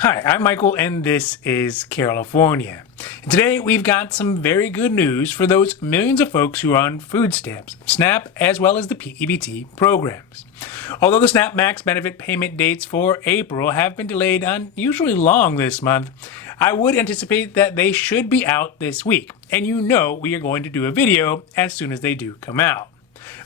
Hi, I'm Michael and this is California. And today we've got some very good news for those millions of folks who are on food stamps, SNAP, as well as the P-EBT programs. Although the SNAP Max benefit payment dates for April have been delayed unusually long this month, I would anticipate that they should be out this week. And you know we are going to do a video as soon as they do come out.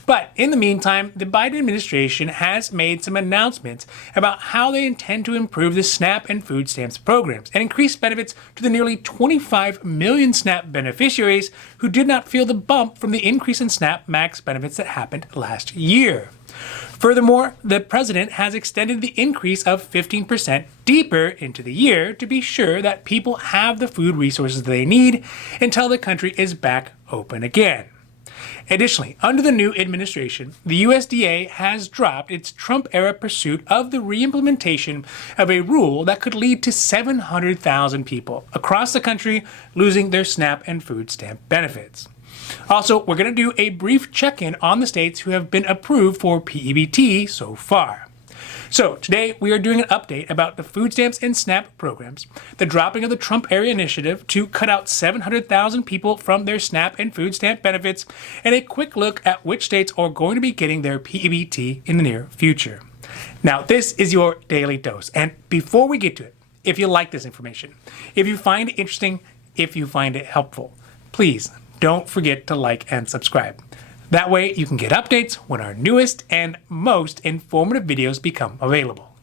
But in the meantime, the Biden administration has made some announcements about how they intend to improve the SNAP and food stamps programs and increase benefits to the nearly 25 million SNAP beneficiaries who did not feel the bump from the increase in SNAP Max benefits that happened last year. Furthermore, the president has extended the increase of 15% deeper into the year to be sure that people have the food resources they need until the country is back open again. Additionally, under the new administration, the USDA has dropped its Trump-era pursuit of the reimplementation of a rule that could lead to 700,000 people across the country losing their SNAP and food stamp benefits. Also, we're going to do a brief check-in on the states who have been approved for P-EBT so far. So today we are doing an update about the food stamps and SNAP programs, the dropping of the Trump-era initiative to cut out 700,000 people from their SNAP and food stamp benefits, and a quick look at which states are going to be getting their P-EBT in the near future. Now, this is your daily dose, and before we get to it, if you like this information, if you find it interesting, if you find it helpful, please don't forget to like and subscribe. That way you can get updates when our newest and most informative videos become available.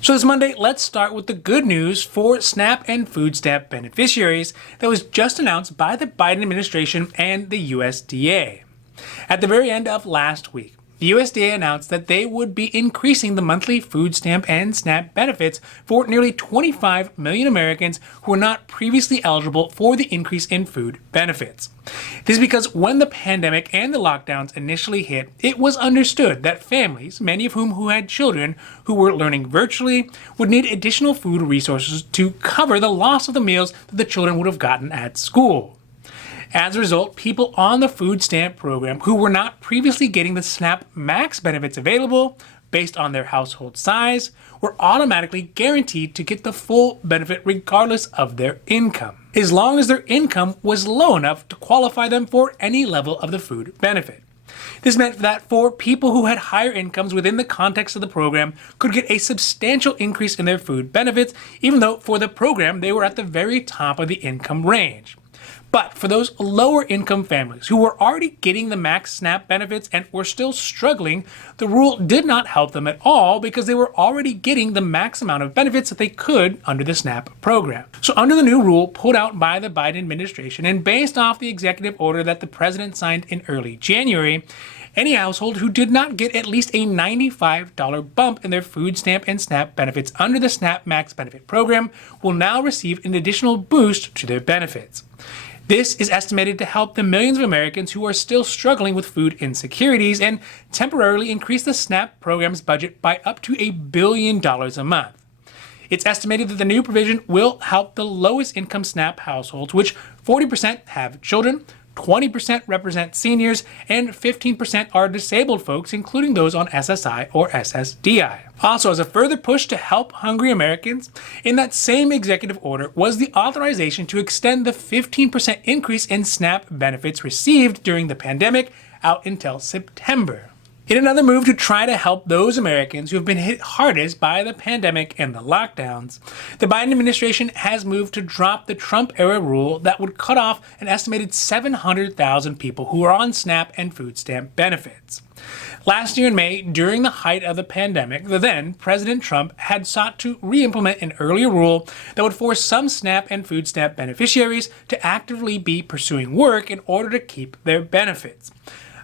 So this Monday, let's start with the good news for SNAP and food stamp beneficiaries that was just announced by the Biden administration and the USDA. At the very end of last week, the USDA announced that they would be increasing the monthly food stamp and SNAP benefits for nearly 25 million Americans who were not previously eligible for the increase in food benefits. This is because when the pandemic and the lockdowns initially hit, it was understood that families, many of whom who had children who were learning virtually, would need additional food resources to cover the loss of the meals that the children would have gotten at school. As a result, people on the food stamp program who were not previously getting the SNAP Max benefits available based on their household size were automatically guaranteed to get the full benefit regardless of their income, as long as their income was low enough to qualify them for any level of the food benefit. This meant that for people who had higher incomes within the context of the program could get a substantial increase in their food benefits, even though for the program they were at the very top of the income range. But for those lower income families who were already getting the max SNAP benefits and were still struggling, the rule did not help them at all because they were already getting the max amount of benefits that they could under the SNAP program. So under the new rule put out by the Biden administration and based off the executive order that the president signed in early January, any household who did not get at least a $95 bump in their food stamp and SNAP benefits under the SNAP Max benefit program will now receive an additional boost to their benefits. This is estimated to help the millions of Americans who are still struggling with food insecurities and temporarily increase the SNAP program's budget by up to $1 billion a month. It's estimated that the new provision will help the lowest income SNAP households, which 40% have children, 20% represent seniors, and 15% are disabled folks, including those on SSI or SSDI. Also, as a further push to help hungry Americans, in that same executive order was the authorization to extend the 15% increase in SNAP benefits received during the pandemic out until September. In another move to try to help those Americans who have been hit hardest by the pandemic and the lockdowns, the Biden administration has moved to drop the Trump-era rule that would cut off an estimated 700,000 people who are on SNAP and food stamp benefits. Last year in May, during the height of the pandemic, the then President Trump had sought to re-implement an earlier rule that would force some SNAP and food stamp beneficiaries to actively be pursuing work in order to keep their benefits.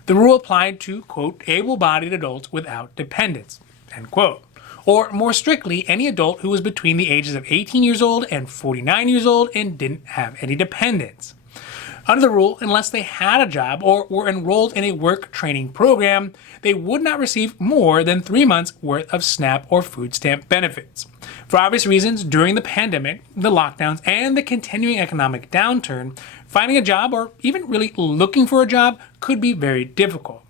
The rule applied to, quote, able-bodied adults without dependents, end quote. Or more strictly, any adult who was between the ages of 18 years old and 49 years old and didn't have any dependents. Under the rule, unless they had a job or were enrolled in a work training program, they would not receive more than 3 months' worth of SNAP or food stamp benefits. For obvious reasons, during the pandemic, the lockdowns, and the continuing economic downturn, finding a job or even really looking for a job could be very difficult.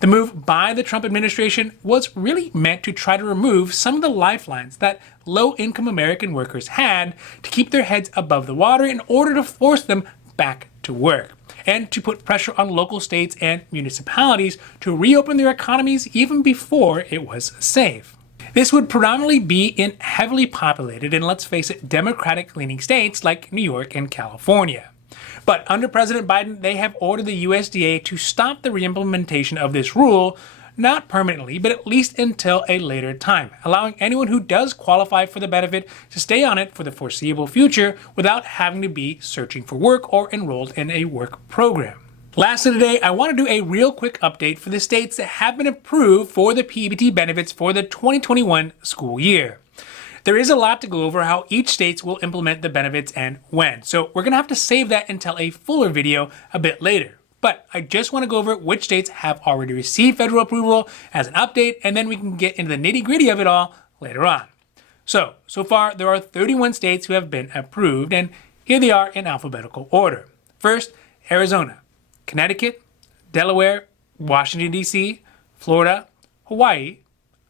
The move by the Trump administration was really meant to try to remove some of the lifelines that low-income American workers had to keep their heads above the water in order to force them back to work, and to put pressure on local states and municipalities to reopen their economies even before it was safe. This would predominantly be in heavily populated and, let's face it, Democratic-leaning states like New York and California. But under President Biden, they have ordered the USDA to stop the reimplementation of this rule, not permanently, but at least until a later time, allowing anyone who does qualify for the benefit to stay on it for the foreseeable future without having to be searching for work or enrolled in a work program. Lastly today, I want to do a real quick update for the states that have been approved for the P-EBT benefits for the 2021 school year. There is a lot to go over how each state will implement the benefits and when, so we're going to have to save that until a fuller video a bit later. But I just want to go over which states have already received federal approval as an update, and then we can get into the nitty-gritty of it all later on. So far there are 31 states who have been approved, and here they are in alphabetical order. First, Arizona, Connecticut, Delaware, Washington, D.C., Florida, Hawaii,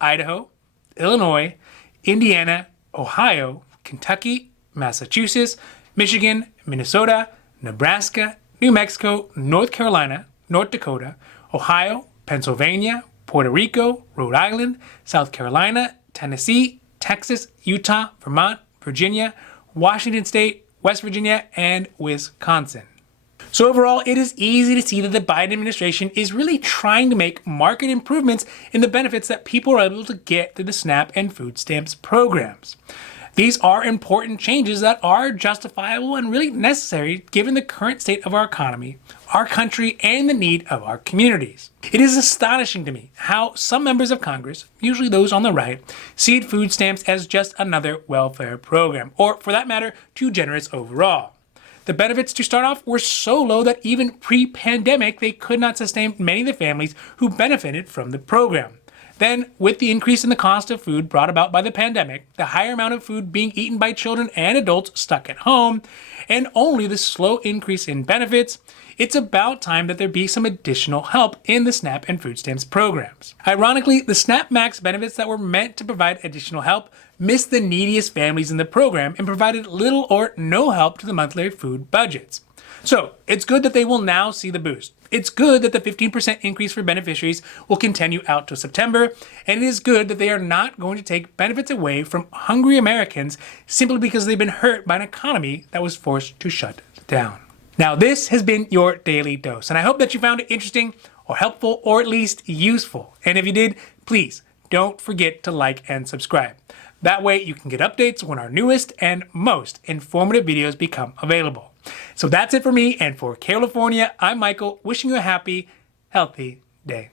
Idaho, Illinois, Indiana, Ohio, Kentucky, Massachusetts, Michigan, Minnesota, Nebraska, New Mexico, North Carolina, North Dakota, Ohio, Pennsylvania, Puerto Rico, Rhode Island, South Carolina, Tennessee, Texas, Utah, Vermont, Virginia, Washington State, West Virginia, and Wisconsin. So overall, it is easy to see that the Biden administration is really trying to make marked improvements in the benefits that people are able to get through the SNAP and food stamps programs. These are important changes that are justifiable and really necessary given the current state of our economy, our country, and the need of our communities. It is astonishing to me how some members of Congress, usually those on the right, see food stamps as just another welfare program, or for that matter, too generous overall. The benefits to start off were so low that even pre-pandemic, they could not sustain many of the families who benefited from the program. Then, with the increase in the cost of food brought about by the pandemic, the higher amount of food being eaten by children and adults stuck at home, and only the slow increase in benefits, it's about time that there be some additional help in the SNAP and food stamps programs. Ironically, the SNAP Max benefits that were meant to provide additional help missed the neediest families in the program and provided little or no help to the monthly food budgets. So, it's good that they will now see the boost. It's good that the 15% increase for beneficiaries will continue out to September, and it is good that they are not going to take benefits away from hungry Americans simply because they've been hurt by an economy that was forced to shut down. Now, this has been your Daily Dose, and I hope that you found it interesting or helpful or at least useful. And if you did, please don't forget to like and subscribe. That way you can get updates when our newest and most informative videos become available. So that's it for me, and for California, I'm Michael, wishing you a happy, healthy day.